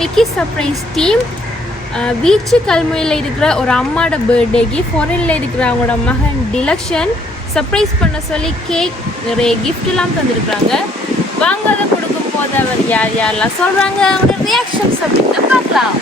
Mickey surprise team beach கல்முனையில் இருக்கிற ஒரு அம்மாவோட பர்த்டேக்கு ஃபாரினில் இருக்கிற அவங்களோட மகன் டிலக்ஷன் சர்ப்ரைஸ் பண்ண சொல்லி கேக் நிறைய கிஃப்ட்லாம் தந்துருக்குறாங்க. வாங்க அதை கொடுக்கும் போது அவர் யார் யாரெல்லாம் சொல்கிறாங்க அவங்களோட ரியாக்ஷன்ஸ் அப்படின்னு பார்க்கலாம்.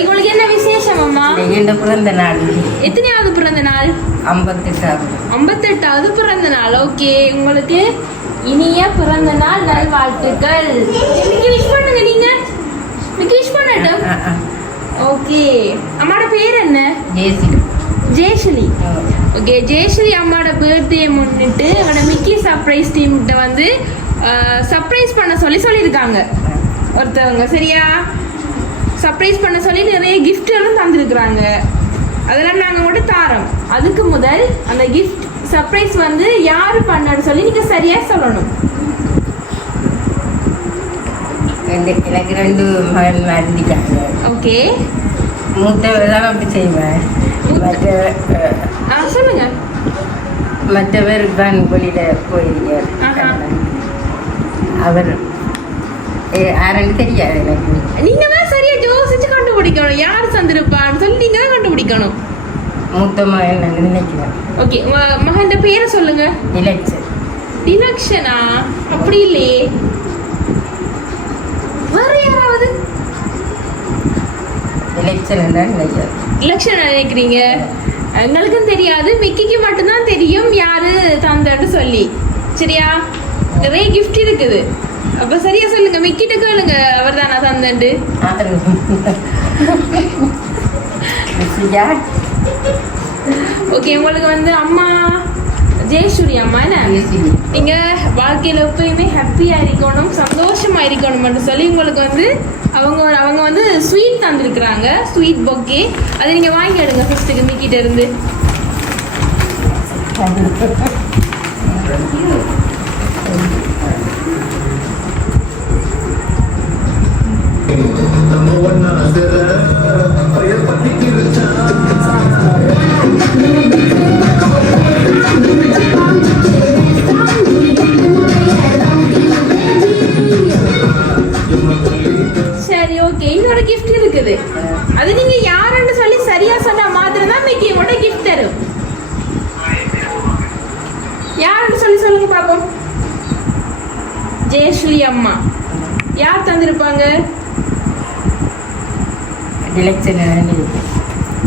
உங்களுக்கு என்ன விசேஷம் அம்மா? எங்க பிறந்த நாள். எத்தனையாவது பிறந்த நாள்? ஐம்பத்தெட்டாவது. ஐம்பத்தெட்டாவது பிறந்த நாள். ஓகே உங்களுக்கு இனிய பிறந்த நாள் நல்வாழ்த்துக்கள். இன்னைக்கு விஷ் பண்ணுங்க நீங்க. இன்னைக்கு விஷ் பண்ணட்டும். ஓகே. அம்மாவோட பேர் என்ன? ஜேசி ஜெயஸ்ரீ. ஓகே ஜெயஸ்ரீ அம்மாவோட பர்த்டே முன்னிட்டு அவட மிக்கி சர்ப்ரைஸ் டீம்கிட்ட வந்து சர்ப்ரைஸ் பண்ண சொல்லி சொல்லியிருக்காங்க. ஒருத்தவங்க. சரியா? சர்ப்ரைஸ் பண்ண சொல்லி நிறைய gift எல்லாம் தந்திருக்கிறாங்க. அதெல்லாம் நாங்கள் மட்டும் தாரோம். அதுக்கு முதல் அந்த gift சர்ப்ரைஸ் வந்து யார் பண்ணன்னு சொல்லி நீங்கள் சரியாக சொல்லணும். எனக்கு ரெண்டு மகன் மறந்துட்டாங்க ஓகே மூத்தவர் தான் அப்படி செய்வேன். மற்ற சொல்லுங்க. மற்றவர் தான் வெளியில் போயிருக்கார். அவர் யாருன்னு தெரியாது எனக்கு. நீங்க தான் சரியா யோசிச்சு கண்டுபிடிக்கணும். யார் தந்திருப்பான்னு சொல்லி நீங்க தான் கண்டுபிடிக்கணும். மூத்த மகன் நான் நினைக்கிறேன் ஓகே மகன் பேரை சொல்லுங்க. இலட்சம் டிலக்ஷனா அப்படி இல்லையே. வேற யாராவது? தான் நினைக்கிறேன். இலக்ஷன் நினைக்கிறீங்க? எங்களுக்கும் தெரியாது மிக்கிக்கு மட்டும்தான் தெரியும் யாரு தந்தன்னு சொல்லி. சரியா? நிறைய கிஃப்ட் இருக்குது. அப்ப சரியா சொல்லுங்க மிக்கிட்ட கேளுங்க அவர் தானா தந்தண்டு ஓகே உங்களுக்கு வந்து அம்மா ஜெயஸ்வரி அம்மா என்ன? நீங்க வாழ்க்கையில எப்பயுமே ஹாப்பியா இருக்கணும் சந்தோஷமா இருக்கணும் சொல்லி உங்களுக்கு வந்து அவங்க அவங்க வந்து ஸ்வீட் தந்திருக்கிறாங்க ஸ்வீட் பொக்கே அதை நீங்க வாங்கி எடுங்க ஃபர்ஸ்ட்டுக்கு மிக்கிட்ட இருந்து. இருக்குது. அது நீங்க யாருன்னு சொல்லி சரியா சொன்னா மாத்திரம் தான் மிக்கி உங்களோட gift தரும். யாருன்னு சொல்லி சொல்லுங்க பாப்போம். ஜெயஸ்ரீ அம்மா. யார் தந்திருப்பாங்க?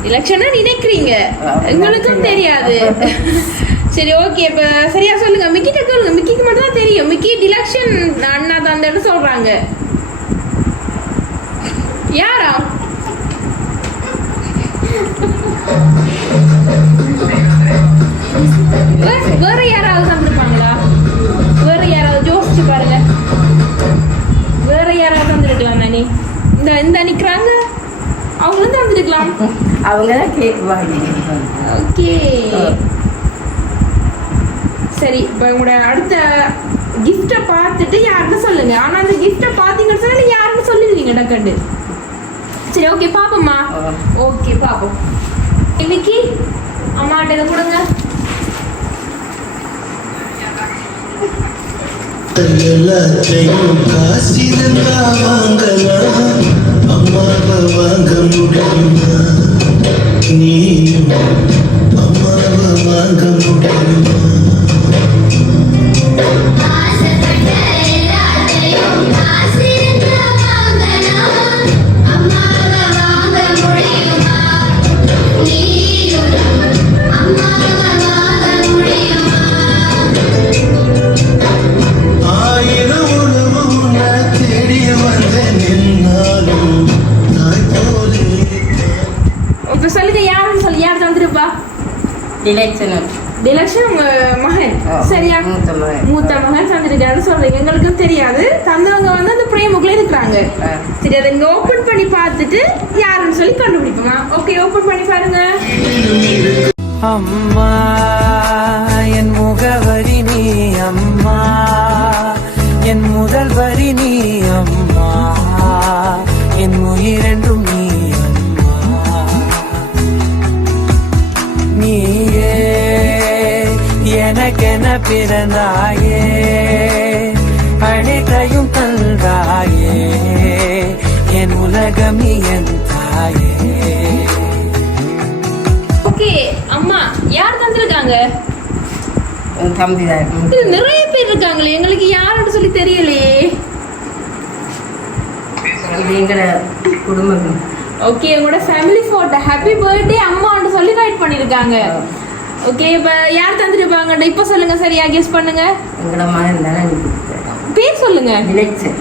எலெக்ஷனா நினைக்கிறீங்க. எங்களுக்கும் தெரியாது. சரி ஓகே இப்ப சரியா சொல்லுங்க. மிக்கிட்ட கேளுங்க. மிக்கிக்கு மட்டும் தான் தெரியும். மிக்கி டிலக்ஷன் அண்ணா தந்தன்னு சொல்றாங்க. யாரா? வேற யாராவது தந்திருப்பாங்களா வேற யாராவது யோசிச்சு பாருங்க. வேற யாராவது தந்திருக்கலாம் தானே இந்த இந்த நிக்கிறாங்க அவங்களும் தந்திருக்கலாம் அவங்க தான் ஓகே. சரி இப்போ உங்களோட அடுத்த கிஃப்டை பார்த்துட்டு யாருன்னு சொல்லுங்க. ஆனா அந்த கிஃப்டை பார்த்தீங்கன்னு சொன்னா நீங்க யாருன்னு சொல்லிடுவீங்க டக்கண்டு சரி ஓகே பாப்போம்மா. ஓகே பாப்போம். இன்னைக்கு அம்மாட்ட இதை கொடுங்க. எல்லாத்தையும் காசிருந்தா வாங்கலாம் அம்மாவை வாங்க முடியுமா? நீயும் யாருன்னு சொல்லி யார் தந்திருப்பா? இலட்சணம் திலக்ஷன் உங்க மகன். சரியா? மூத்த மகன். மூத்த மகன் தந்திருக்காரு சொல்றீங்க எங்களுக்கும் தெரியாது. தந்தவங்க வந்து அந்த பிரேமுக்குள்ள இருக்கிறாங்க. சரி அதை இங்க ஓபன் பண்ணி பார்த்துட்டு யாருன்னு சொல்லி கண்டுபிடிப்போமா? ஓகே ஓபன் பண்ணி பாருங்க. அம்மா. எனக்கென பிறந்தாயே. அனைத்தையும் தந்தாயே என் உலகம் என் தாயே. ஓகே அம்மா யார் தந்திருக்காங்க? தம்பி தான் நிறைய பேர் இருக்காங்களே எங்களுக்கு யாருன்னு சொல்லி தெரியலையே. இது எங்களோட குடும்பம் ஓகே உங்களோட ஃபேமிலி போட்டோ ஹாப்பி பர்த்டே அம்மான்னு சொல்லி ரைட் பண்ணிருக்காங்க. ஓகே இப்போ யார் தந்துருப்பாங்க இப்போ சொல்லுங்க சரியா கெஸ் பண்ணுங்க? எங்களோட மகன் தானே. பேர் சொல்லுங்க. விளைச்சல்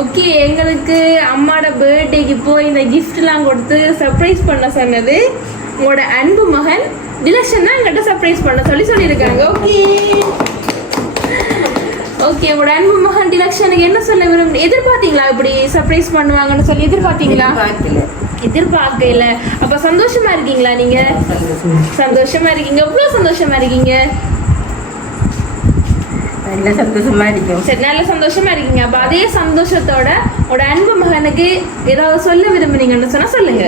ஓகே எங்களுக்கு அம்மாவோட பர்த்டேக்கு போய் இந்த கிஃப்ட்லாம் கொடுத்து சர்ப்ரைஸ் பண்ண சொன்னது உங்களோட அன்பு மகன் திலக்ஷன் தான் எங்கிட்ட சர்ப்ரைஸ் பண்ண சொல்லி சொல்லியிருக்காங்க. ஓகே ஓகே உங்களோட அன்பு மகன் திலக்ஷனுக்கு என்ன சொல்ல விரும்பு எதிர்பார்த்தீங்களா இப்படி சர்ப்ரைஸ் பண்ணுவாங்கன்னு சொல்லி எதிர்பார்த்தீங்களா? எதிர்பார்க்கல. அப்ப சந்தோஷமா இருக்கீங்களா நீங்க? சந்தோஷம் இருக்கீங்க. எவ்வளவு சந்தோஷமா இருக்கீங்க. நல்ல சந்தோஷமா இருக்கும். சரி நல்ல சந்தோஷமா இருக்கீங்க. அப்ப அதே சந்தோஷத்தோட உங்களோட அன்பு மகனுக்கு ஏதாவது சொல்ல விரும்புனீங்கன்னு சொன்னா சொல்லுங்க.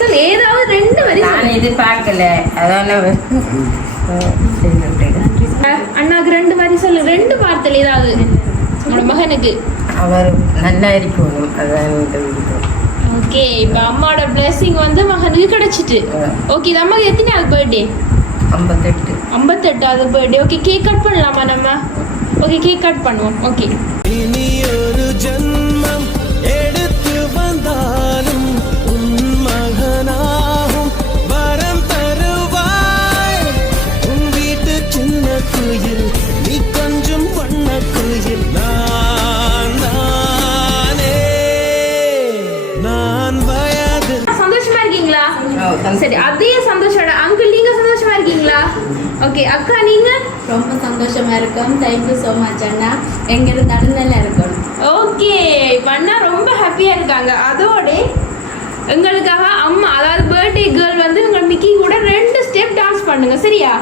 சொல்லு ஏதாவது ரெண்டு வரி நான் சொல்லுங்க. எதிர்பார்க்கல அதனால அண்ணாக்கு ரெண்டு வரி சொல்லு. ரெண்டு வார்த்தையில ஏதாவது. உங்களோட மகனுக்கு. அவர் நல்லா இருக்கணும் அதான். ஓகே இப்ப அம்மாவோட blessing வந்து மகனுக்கு கிடைச்சிட்டு. ஓகே இது அம்மாக்கு எத்தனையாவது பர்த்டே ஐம்பத்தெட்டு. ஐம்பத்தெட்டாவது பர்த்டே ஓகே கேக் கட் பண்ணலாமா நம்ம? ஓகே கேக் கட் பண்ணுவோம். ஓகே இனி ஒரு ஜன்மம். சந்தோஷமா இருக்கும் தேங்க்யூ ஸோ மச் அண்ணா. எங்க இருந்தாலும் நல்லா இருக்கணும் ஓகே அண்ணா ரொம்ப ஹாப்பியா இருக்காங்க. அதோட எங்களுக்காக அம்மா அதாவது பர்த்டே கேர்ள் வந்து உங்க மிக்கி கூட ரெண்டு ஸ்டெப் டான்ஸ் பண்ணுங்க. சரியா?